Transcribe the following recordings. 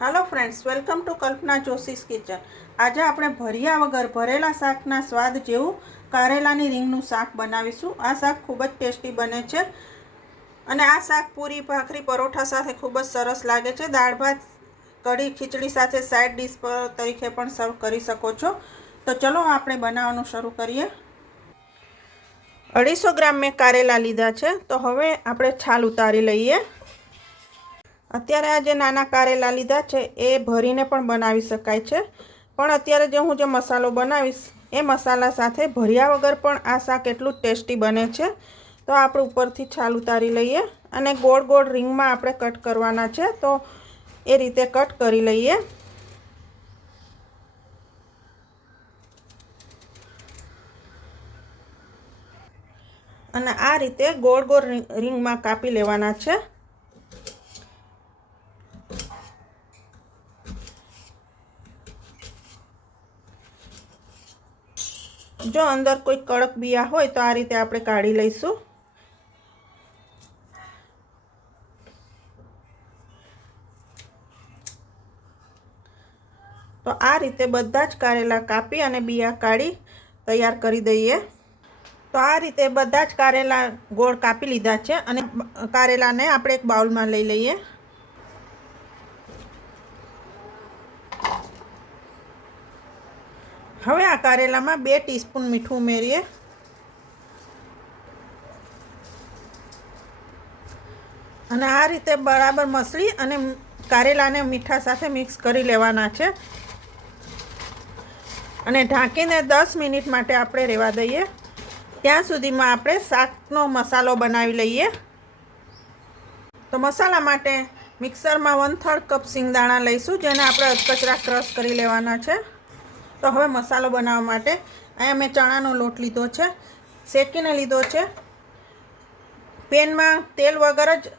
Hello friends, welcome to Kalpana Joshi's kitchen. आज આપણે ભર્યા વગર ભરેલા શાકના સ્વાદ જેવું કારેલાની રીંગનું શાક બનાવીશું। આ શાક ખૂબ જ ટેસ્ટી બને છે અને આ શાક પૂરી, ભાખરી, પરોઠા સાથે ખૂબ જ સરસ લાગે છે। દાળ ભાત, કઢી, ખીચડી સાથે સાઈડ ડિશ તરીકે પણ સર્વ કરી શકો છો। તો ચલો આપણે બનાવવાનું શરૂ કરીએ। 250 ગ્રામ મેં કારેલા લીધા છે, તો હવે આપણે છાલ ઉતારી લઈએ। અત્યારે આ જે નાના કારેલા લીધા છે એ ભરીને પણ બનાવી શકાય છે, પણ અત્યારે હું જે મસાલો બનાવીશ એ મસાલા સાથે ભર્યા વગર પણ આ શાક એટલું જ ટેસ્ટી બને છે। તો આપણે ઉપરથી છાલ ઉતારી લઈએ અને ગોળ ગોળ રીંગમાં આપણે કટ કરવાના છે, તો એ રીતે કટ કરી લઈએ। અને આ રીતે ગોળ ગોળ રીંગમાં કાપી લેવાના છે। જો અંદર કોઈ કડક બિયા હોય તો આ રીતે આપણે કાઢી લઈશું। તો આ રીતે બધા જ કારેલા કાપી અને બિયા કાઢી તૈયાર કરી દઈએ। તો આ રીતે બધા જ કારેલા ગોળ કાપી લીધા છે અને કારેલાને આપણે એક બાઉલમાં લઈ લઈએ। હવે આ કારેલામાં 2 ટીસ્પૂન મીઠું ઉમેરીએ અને આ રીતે બરાબર મસળી અને કારેલાને મીઠા સાથે મિક્સ કરી લેવાના છે અને ઢાંકીને 10 મિનિટ માટે આપણે રહેવા દઈએ। ત્યાં સુધીમાં આપણે શાકનો મસાલો બનાવી લઈએ। તો મસાલા માટે મિક્સરમાં 1/3 કપ સિંગદાણા લઈશું, જેને આપણે અધકચરા ક્રશ કરી લેવાના છે। તો હવે મસાલો બનાવવા માટે અહીંયા મેં ચણાનો લોટ લીધો છે, શેકીને લીધો છે। પેનમાં તેલ વગર જ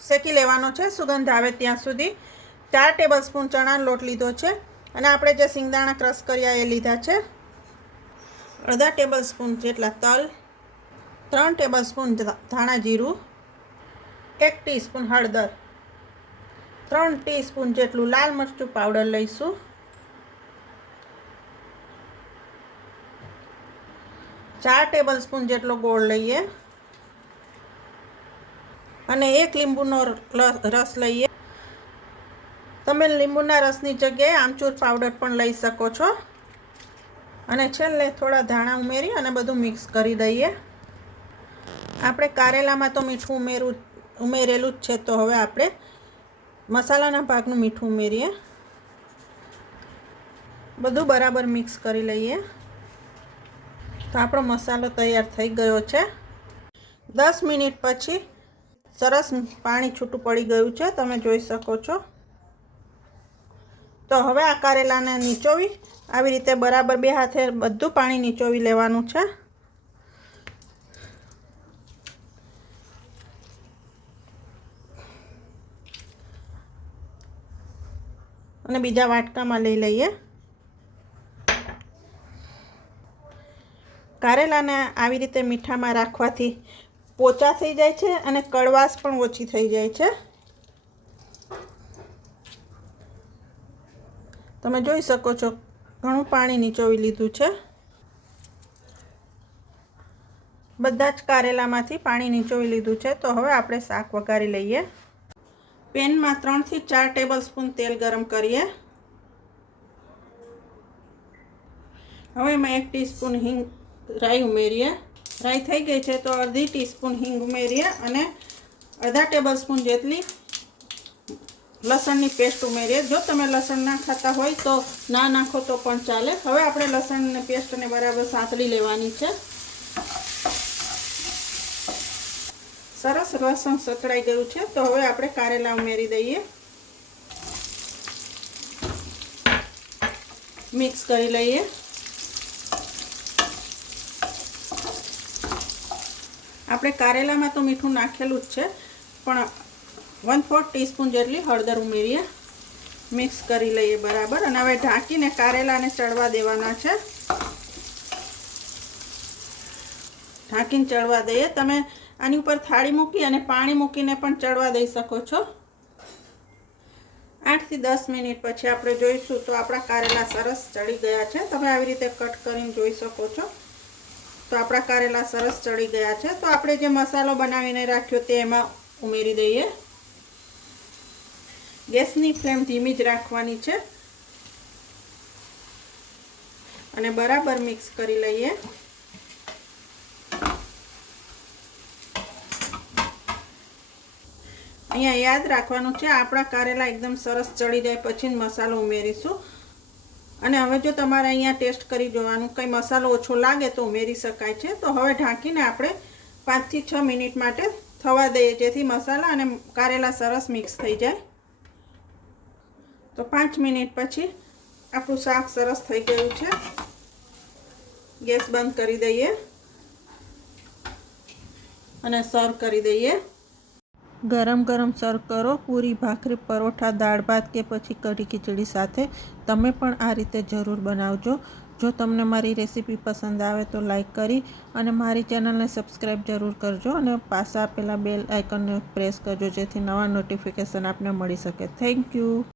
શેકી લેવાનો છે, સુગંધ આવે ત્યાં સુધી। 4 ટેબલસ્પૂન ચણાનો લોટ લીધો છે અને આપણે જે સિંગદાણા ક્રશ કર્યા એ લીધા છે। અડધા ટેબલસ્પૂન જેટલા તલ, 3 ટેબલસ્પૂન ધાણા જીરું, 1 ટીસ્પૂન હળદર, 3 ટીસ્પૂન જેટલું લાલ મરચું પાવડર લઈશું, 4 ટેબલસ્પૂન જેટલો ગોળ લઈએ અને 1 લીંબુનો રસ લઈએ। તમે લીંબુના રસની જગ્યાએ આમચૂર પાવડર પણ લઈ શકો છો અને છેલ્લે થોડા ધાણા ઉમેરી અને બધું મિક્સ કરી દઈએ। આપણે કારેલામાં તો મીઠું ઉમેરેલું જ છે, તો હવે આપણે મસાલાના ભાગનું મીઠું ઉમેરીએ, બધું બરાબર મિક્સ કરી લઈએ। તો આપણો મસાલો તૈયાર થઈ ગયો છે। 10 મિનિટ પછી સરસ પાણી છૂટું પડી ગયું છે, તમે જોઈ શકો છો। તો હવે આ કારેલાને નીચોવી આવી રીતે બરાબર 2 હાથે બધું પાણી નીચોવી લેવાનું છે અને બીજા વાટકામાં લઈ લઈએ। કારેલાને આવી રીતે મીઠામાં રાખવાથી પોચા થઈ જાય છે અને કડવાશ પણ ઓછી થઈ જાય છે। તમે જોઈ શકો છો ઘણું પાણી નીચોવી લીધું છે। બધા જ કારેલામાંથી પાણી નીચોવી લીધું છે। તો હવે આપણે શાક વઘારી લઈએ। પેનમાં 3 થી 4 ટેબલસ્પૂન તેલ ગરમ કરીએ। હવે એમાં 1 ટીસ્પૂન રાઈ ઉમેરીએ। રાઈ થઈ ગઈ છે તો અડધી ટીસ્પૂન હિંગ ઉમેરીએ અને અડધા ટેબલસ્પૂન જેટલી લસણની પેસ્ટ ઉમેરીએ। જો તમે લસણ ના ખાતા હોય તો ના નાખો તો પણ ચાલે। હવે આપણે લસણની પેસ્ટને બરાબર સાંતળી લેવાની છે। સરસ લસણ સતળાઈ ગયું છે, તો હવે આપણે કારેલા ઉમેરી દઈએ, મિક્સ કરી લઈએ। આપણે કારેલામાં તો મીઠું નાખેલું જ છે, પણ 1/4 ટીસ્પૂન જેટલી હળદર ઉમેરીએ, મિક્સ કરી લઈએ બરાબર અને હવે ઢાંકીને કારેલાને ચડવા દેવાના છે। ઢાંકીને ચડવા દઈએ। તમે આની ઉપર થાળી મૂકી અને પાણી મૂકીને પણ ચડવા દઈ શકો છો। 8 થી 10 મિનિટ પછી આપણે જોઈશું તો આપણા કારેલા સરસ ચડી ગયા છે. તમે આવી રીતે કટ કરીને જોઈ શકો છો. તો આપણા કારેલા સરસ ચડી ગયા છે. તો આપણે જે મસાલો બનાવીને રાખ્યો તે એમાં ઉમેરી દઈએ. ગેસની ફ્લેમ ધીમી જ રાખવાની છે અને બરાબર મિક્સ કરી લઈએ. અહીંયા યાદ રાખવાનું છે, આપણા કારેલા એકદમ સરસ ચડી જાય પછી જ મસાલો ઉમેરીશું. અને હવે જો તમારે અહીંયા ટેસ્ટ કરી જોવાનું કંઈ મસાલો ઓછો લાગે તો ઉમેરી શકાય છે. તો હવે ઢાંકીને આપણે 5 થી 6 મિનિટ માટે થવા દઈએ, જેથી મસાલા અને કારેલા સરસ મિક્સ થઈ જાય. તો 5 મિનિટ પછી આપણું શાક સરસ થઈ ગયું છે. ગેસ બંધ કરી દઈએ અને સર્વ કરી દઈએ. ગરમ ગરમ સર્વ કરો પૂરી, ભાખરી, પરોઠા, દાળ ભાત કે પછી કઢી ખીચડી સાથે. તમે પણ આ રીતે જરૂર બનાવજો. જો તમને મારી રેસીપી પસંદ આવે તો લાઈક કરી અને મારી ચેનલને સબસ્ક્રાઈબ જરૂર કરજો અને પાસે આપેલા બેલ આઇકનને પ્રેસ કરજો, જેથી નવા નોટિફિકેશન આપને મળી શકે. Thank you.